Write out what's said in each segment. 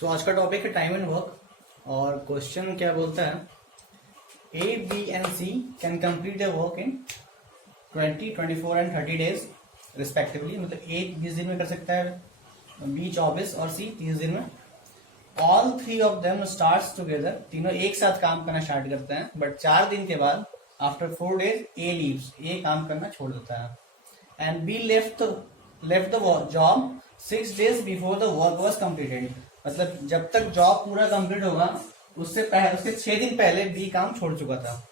तो आज का टॉपिक है टाइम एंड वर्क। और क्वेश्चन क्या बोलता है, A B and C can complete the work in 20, 24 and 30 days respectively. मतलब ए 20 दिन में कर सकता है, बी 24 और सी 30 दिन में। All three of them starts together, तीनों एक साथ काम करना स्टार्ट करते हैं, बट 4 दिन के बाद आफ्टर 4 डेज ए लीव्स, ए काम करना छोड़ देता है। And be left the job 6 days before the work was completed. मतलब जब तक जॉब पूरा कंप्लीट होगा उससे 6 दिन पहले बी काम छोड़ चुका था,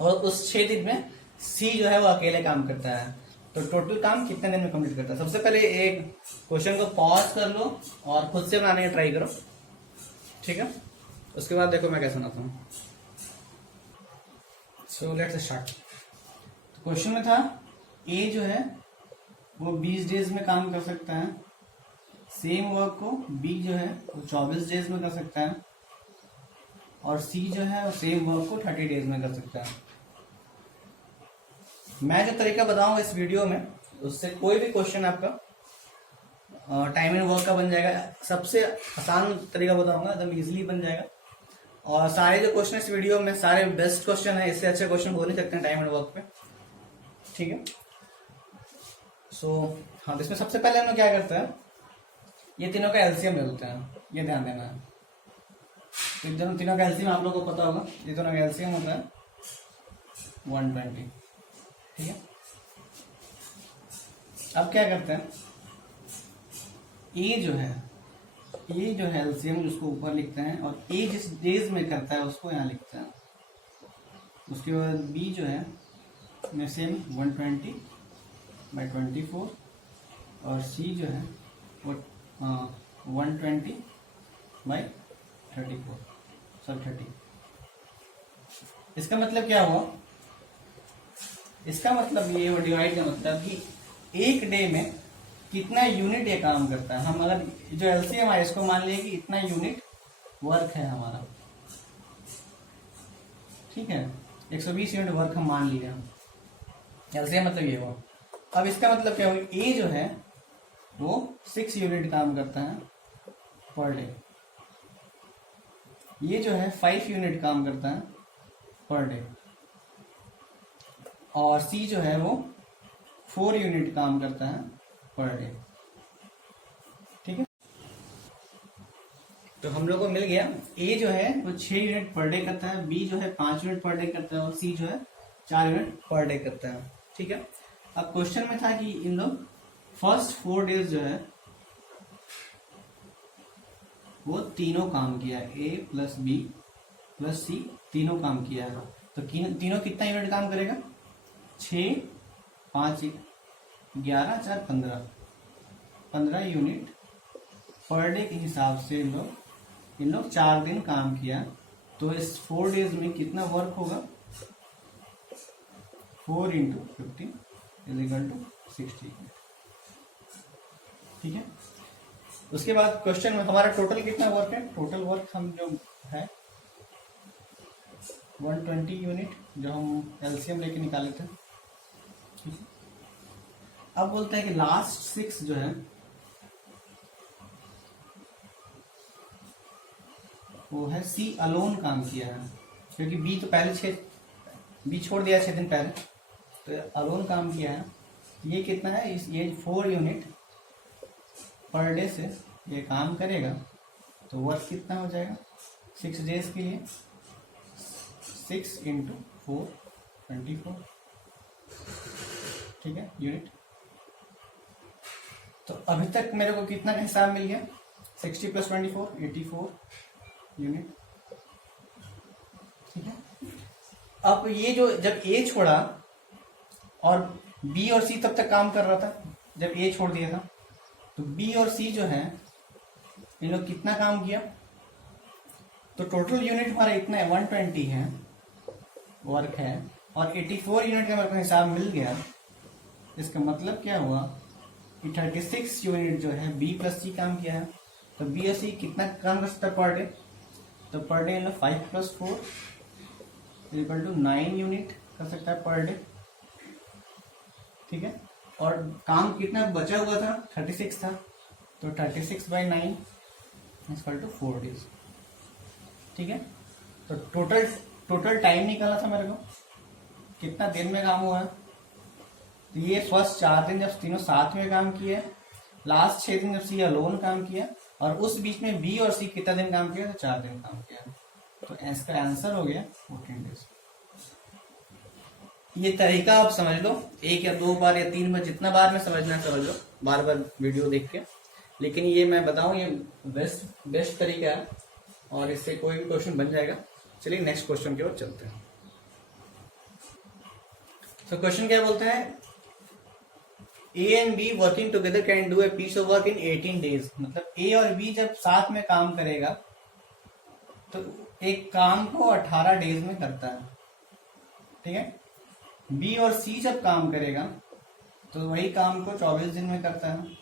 और उस 6 दिन में सी जो है वो अकेले काम करता है। तो टोटल काम कितने दिन में कंप्लीट करता है? सबसे पहले एक क्वेश्चन को पॉज कर लो और खुद से बनाने का ट्राई करो, ठीक है? उसके बाद देखो मैं कैसे बनाता हूँ। So let's start. क्वेश्चन में था ए जो है वो 20 डेज में काम कर सकता है, सेम वर्क को बी जो है वो 24 डेज में कर सकता है, और सी जो है वो सेम वर्क को 30 डेज में कर सकता है। मैं जो तरीका बताऊंगा इस वीडियो में उससे कोई भी क्वेश्चन आपका टाइम एंड वर्क का बन जाएगा। सबसे आसान तरीका बताऊंगा, एकदम इजीली बन जाएगा। और सारे जो क्वेश्चन इस वीडियो में सारे बेस्ट क्वेश्चन है, इससे अच्छे क्वेश्चन हो नहीं सकते हैं टाइम एंड वर्क पे, ठीक है? सो हाँ, इसमें सबसे पहले हम लोग क्या करते हैं, ये तीनों का एलसीएम ले लेते हैं, ये ध्यान देना है। तो तीनों का एलसीएम आप लोगों को पता होगा, ये दोनों का एलसीएम होता है 120, ठीक है? अब क्या करते हैं, ए जो है एलसीएम उसको ऊपर लिखते हैं, और ए जिस डेज में करता है उसको यहाँ लिखते हैं। उसके बाद बी जो है में सेम 120/24, और सी जो है वो 120/34, सब 30। इसका मतलब क्या हुआ? इसका मतलब ये डिवाइड का मतलब कि एक डे में कितना यूनिट ये काम करता है। हम अगर जो एलसीएम है इसको मान लिए कि इतना यूनिट वर्क है हमारा, ठीक है? 120 यूनिट वर्क हम मान लिए हम, एलसीएम मतलब ये हुआ। अब इसका मतलब क्या हुआ, ए जो है वो 6 यूनिट काम करता है पर डे, ये जो है 5 यूनिट काम करता है पर डे, और सी जो है वो 4 यूनिट काम करता है पर डे, ठीक है? तो हम लोग को मिल गया, ए जो है वो 6 यूनिट पर डे करता है, बी जो है 5 यूनिट पर डे करता है, और सी जो है 4 यूनिट पर डे करता है, ठीक है? अब क्वेश्चन में था कि इन लोग फर्स्ट 4 डेज जो है वो तीनों काम किया है, ए प्लस बी प्लस सी तीनों काम किया है। तो तीनों कितना यूनिट काम करेगा? 6, 5, 11, 4, 15 यूनिट पर डे के हिसाब से इन लोग 4 दिन काम किया। तो इस 4 डेज में कितना वर्क होगा? 4 × 50 = 60, ठीक है? उसके बाद क्वेश्चन में हमारा टोटल कितना वर्क है? टोटल वर्क हम जो है 120 यूनिट, जो हम एलसीएम लेके निकाले थे, ठीक है? अब बोलते हैं कि लास्ट 6 जो है वो है सी अलोन काम किया है, क्योंकि बी तो पहले बी छोड़ दिया 6 दिन पहले, तो अलोन काम किया है। ये कितना है? ये 4 यूनिट पर डे से ये काम करेगा, तो वर्क कितना हो जाएगा 6 डेज के लिए? 6 × 4 24, ठीक है, यूनिट। तो अभी तक मेरे को कितना का हिसाब मिल गया? 60 + 24 84 यूनिट, ठीक है? अब ये जो जब ए छोड़ा और बी और सी तब तक काम कर रहा था, जब ए छोड़ दिया था, तो बी और सी जो है इन लोग कितना काम किया? तो टोटल यूनिट हमारा इतना है, 120 है वर्क है, और 84 यूनिट का मेरे को हिसाब मिल गया। इसका मतलब क्या हुआ कि 36 यूनिट जो है बी प्लस सी काम किया है। तो बी और सी कितना काम कर सकता है पर डे? तो पर डे इन लोग 5 + 4 = 9 यूनिट कर सकता है पर डे, ठीक है? और काम कितना बचा हुआ था? 36 था, तो 36/9 इक्वल टू 4 days। ठीक है, तो टोटल टाइम निकाला था मेरे को, कितना दिन में काम हुआ है। तो ये फर्स्ट 4 दिन जब तीनों साथ में काम किए, लास्ट 6 दिन जब सी अलोन काम किया, और उस बीच में बी और सी कितना दिन काम किया, तो 4 दिन काम किया। तो इसका आंसर हो गया 14 days। ये तरीका आप समझ लो, 1 या 2 बार या 3 बार, जितना बार में समझना समझ लो, बार बार वीडियो देख के। लेकिन ये मैं बताऊं, ये बेस्ट तरीका है, और इससे कोई भी क्वेश्चन बन जाएगा। चलिए नेक्स्ट क्वेश्चन की ओर चलते हैं। तो क्वेश्चन क्या बोलते हैं, A and B working together can do a piece of work in 18 days। मतलब ए और बी जब साथ में काम करेगा तो एक काम को 18 डेज में करता है। ठीक है, बी और सी जब काम करेगा तो वही काम को 24 दिन में करता है,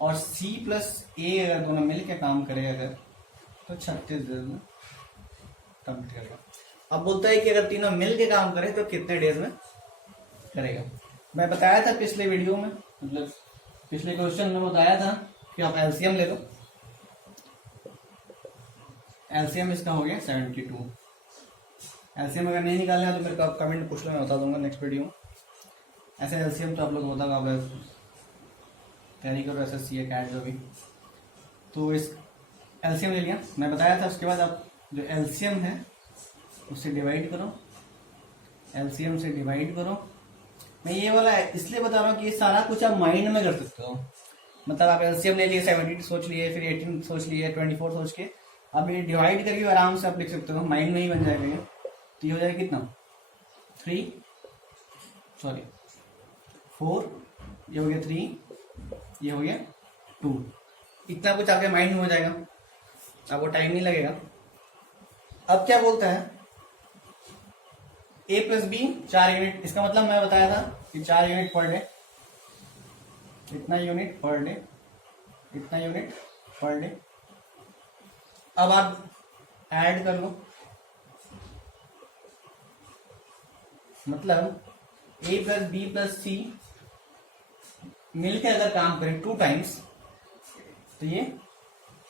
और सी प्लस ए अगर दोनों मिलकर काम करेगा अगर, तो 36 दिन में कंप्लीट करेगा। अब बोलता है कि अगर तीनों मिल के काम करें तो कितने डेज में करेगा। मैं बताया था पिछले वीडियो में, मतलब पिछले क्वेश्चन में बताया था कि आप एलसीएम ले लो। एलसीएम इसका हो गया 72। एलसीएम अगर नहीं निकालना तो फिर आप कमेंट पूछ लो, मैं बता दूंगा नेक्स्ट वीडियो में। ऐसे एलसीएम तो आप लोग होता आप तैयारी करो, एसएससी या कैट जो भी। तो इस एलसीएम ले लिया, मैं बताया था। उसके बाद आप जो एलसीएम है उससे डिवाइड करो, एलसीएम से डिवाइड करो। मैं ये वाला इसलिए बता रहा हूँ कि ये सारा कुछ आप माइंड में कर सकते हो। मतलब आप एलसीएम ले लिए, 72 सोच लिए, फिर 18 सोच लिए, 24 सोच के, अब ये डिवाइड करके आराम से आप लिख सकते हो, माइंड में ही बन जाएगा ये। तो ये हो जाएगा कितना, 4, ये हो गया 3, ये हो गया 2। इतना कुछ आपके माइंड में हो जाएगा, आपको टाइम नहीं लगेगा। अब क्या बोलता है, ए प्लस बी 4 यूनिट। इसका मतलब मैं बताया था कि 4 यूनिट पर डे, इतना यूनिट पर डे, इतना यूनिट पर डे। अब आप ऐड कर लो, मतलब ए प्लस बी प्लस सी मिलकर अगर काम करें 2 टाइम्स तो ये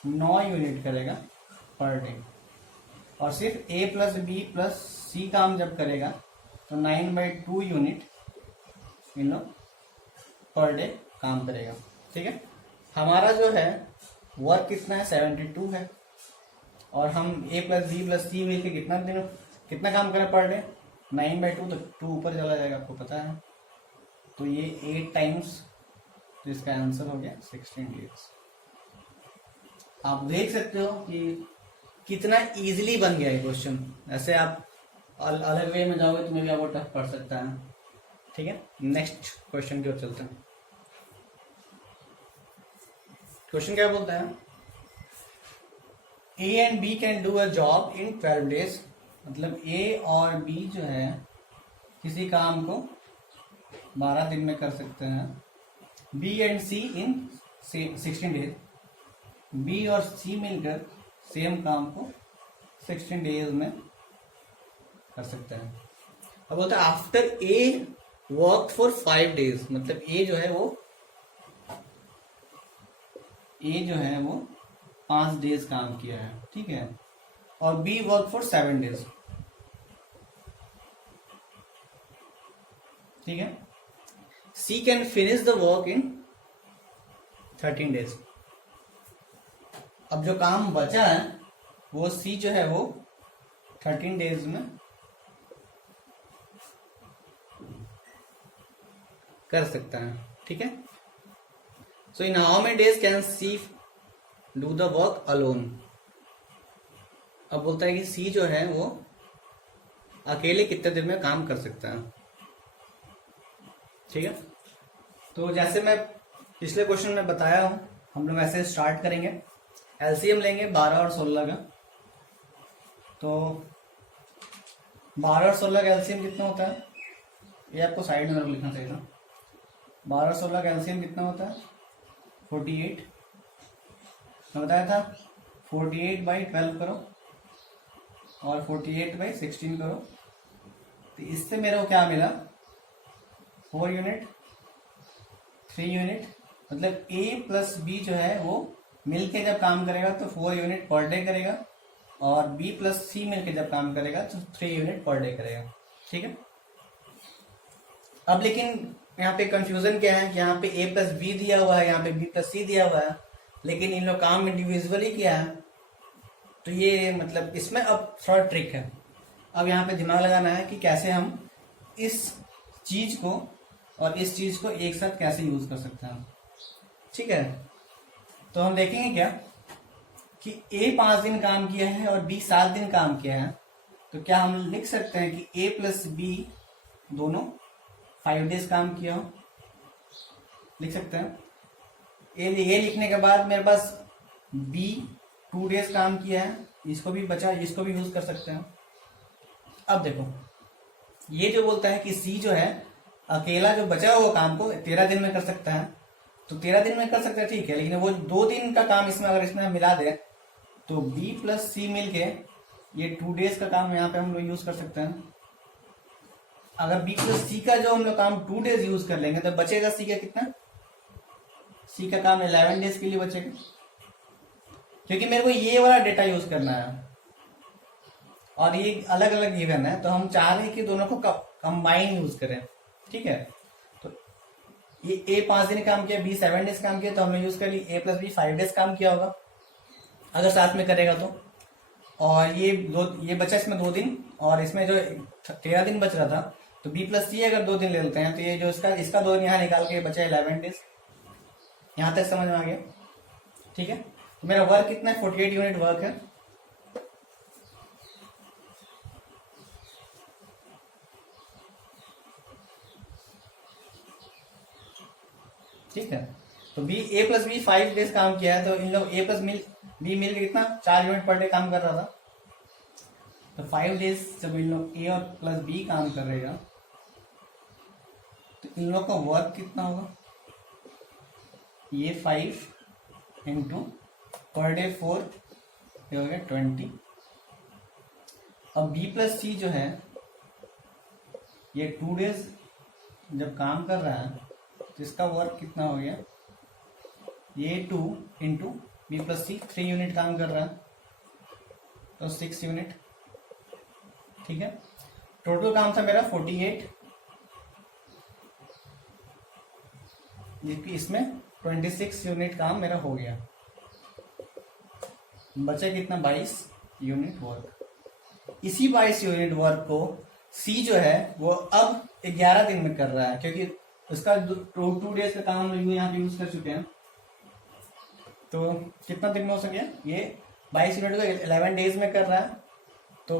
9 यूनिट करेगा पर डे। और सिर्फ ए प्लस बी प्लस सी काम जब करेगा तो 9/2 यूनिट इन लोग पर डे काम करेगा। ठीक है, हमारा जो है वर्क कितना है, 72 है, और हम ए प्लस बी प्लस सी मिलकर कितना काम करें पर डे, 9/2, तो 2 ऊपर चला जाएगा, आपको पता है। तो ये 8 टाइम्स, तो इसका आंसर हो गया 16 डेज। आप देख सकते हो कि कितना इजीली बन गया ये क्वेश्चन। ऐसे आप अलग वे में जाओगे तो मे भी आपको टफ पड़ सकता है। ठीक है, नेक्स्ट क्वेश्चन की ओर चलते हैं। क्वेश्चन क्या बोलता है, A and B can do a job in 12 days। मतलब ए और बी जो है किसी काम को 12 दिन में कर सकते हैं। B and C in 16 days। B और सी मिलकर सेम काम को 16 डेज में कर सकते हैं। अब बोलता है after a work for 5 days। मतलब ए जो है वो 5 डेज काम किया है। ठीक है, और बी वर्क फॉर 7 days। ठीक है, she can finish the work in 13 days। अब जो काम बचा है वो सी जो है वो 13 डेज में कर सकता है। ठीक है, so in how many days can she do the work alone. अब बोलता है कि सी जो है वो अकेले कितने दिन में काम कर सकता है। ठीक है, तो जैसे मैं पिछले क्वेश्चन में बताया हूं, हम लोग ऐसे स्टार्ट करेंगे। एलसीएम लेंगे 12 और 16 का, तो 12 और 16 का एलसीएम कितना होता है, ये आपको साइड में लिखना चाहिए था। 12 और 16 का एलसीएम कितना होता है, 48। मैं बताया था 48/12 करो और 48/16 करो। तो इससे मेरे को क्या मिला, 4 यूनिट, 3 यूनिट। मतलब ए प्लस बी जो है वो मिल के जब काम करेगा तो 4 यूनिट पर डे करेगा, और बी प्लस सी मिल के जब काम करेगा तो 3 यूनिट पर डे करेगा। ठीक है। अब लेकिन यहाँ पे कंफ्यूजन क्या है कि यहाँ पे ए प्लस बी दिया हुआ है, यहाँ पे बी प्लस सी दिया हुआ है, लेकिन इन लोग काम इंडिविजुअली किया है। तो ये मतलब इसमें अब थोड़ा ट्रिक है। अब यहाँ पे दिमाग लगाना है कि कैसे हम इस चीज को और इस चीज को एक साथ कैसे यूज कर सकते हैं। ठीक है। तो हम देखेंगे क्या कि ए 5 दिन काम किया है और बी 7 दिन काम किया है, तो क्या हम लिख सकते हैं कि ए प्लस बी दोनों 5 डेज काम किया हो? लिख सकते हैं। ए लिखने के बाद मेरे पास बी 2 डेज काम किया है, इसको भी बचा, इसको भी यूज कर सकते हैं। अब देखो ये जो बोलता है कि सी जो है अकेला जो बचा हुआ काम को 13 दिन में कर सकता है, तो 13 दिन में कर सकता है, ठीक है, लेकिन वो 2 दिन का काम इसमें अगर इसमें हम मिला दे तो बी प्लस सी मिल के ये 2 डेज का काम यहाँ पे हम लोग यूज कर सकते हैं। अगर बी प्लस सी का जो हम लोग काम 2 डेज यूज कर लेंगे तो बचेगा सी का कितना? सी का काम 11 डेज के लिए बचेगा, क्योंकि मेरे को ये वाला डेटा यूज करना है और ये अलग अलग गिवन है, तो हम चाह रहे हैं कि दोनों को कंबाइन यूज करें। ठीक है। तो ये ए 5 दिन काम किया, बी 7 डेज काम किया, तो हमने यूज कर ली ए प्लस बी 5 डेज काम किया होगा अगर साथ में करेगा तो। और ये बचा इसमें 2 दिन, और इसमें जो 13 दिन बच रहा था, तो बी प्लस सी अगर 2 दिन ले लेते हैं तो ये जो इसका 2 दिन यहाँ निकाल के बचा 11 डेज। यहां तक समझ में आ गया? ठीक है। तो मेरा वर्क कितना है? 48 यूनिट वर्क है। ठीक है। तो बी ए प्लस बी 5 डेज काम किया है, तो इन लोग ए प्लस बी मिल के कितना 4 यूनिट पर डे काम कर रहा था। तो 5 डेज जब इन लोग ए और प्लस बी काम कर रहेगा तो इन लोग का वर्क कितना होगा? ये 5 इंटू पर डे 4, ये हो गया 20। अब बी प्लस सी जो है ये 2 डेज जब काम कर रहा है तो इसका वर्क कितना हो गया? ये 2 इंटू बी प्लस सी 3 यूनिट काम कर रहा है, तो 6 यूनिट। ठीक है। टोटल काम था मेरा 48, जबकि इसमें 26 यूनिट काम मेरा हो गया। बचे कितना? 22 यूनिट वर्क। इसी 22 यूनिट वर्क को सी जो है वो अब 11 दिन में कर रहा है, क्योंकि उसका 2 डेज का काम यहाँ पे यूज कर चुके हैं। तो कितना दिन में हो सके? ये 22 यूनिट को 11 डेज में कर रहा है, तो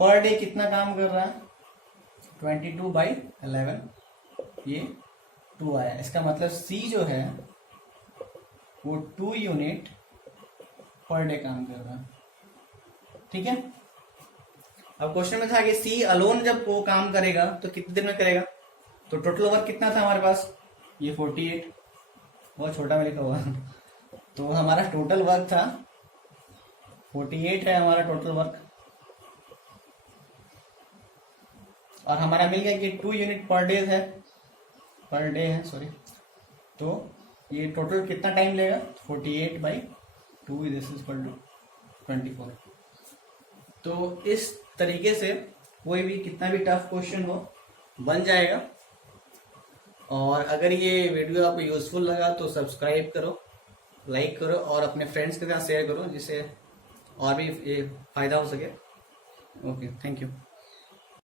पर डे कितना काम कर रहा है? 22/11, ये 2 आया। इसका मतलब सी जो है वो 2 यूनिट पर डे काम कर रहा है। ठीक है। अब क्वेश्चन में था कि सी अलोन जब वो काम करेगा तो कितने दिन में करेगा, तो टोटल वर्क कितना था हमारे पास? ये 48, बहुत छोटा में लिखा हुआ तो हमारा टोटल वर्क था 48 है हमारा टोटल वर्क, और हमारा मिल गया कि 2 यूनिट पर डे है सॉरी। तो ये टोटल कितना टाइम लेगा? 48/2 दिस इज इक्वल टू 24। तो इस तरीके से कोई भी कितना भी टफ क्वेश्चन हो बन जाएगा। और अगर ये वीडियो आपको यूजफुल लगा तो सब्सक्राइब करो, लाइक करो और अपने फ्रेंड्स के साथ शेयर करो, जिससे और भी ये फायदा हो सके। Okay, thank you.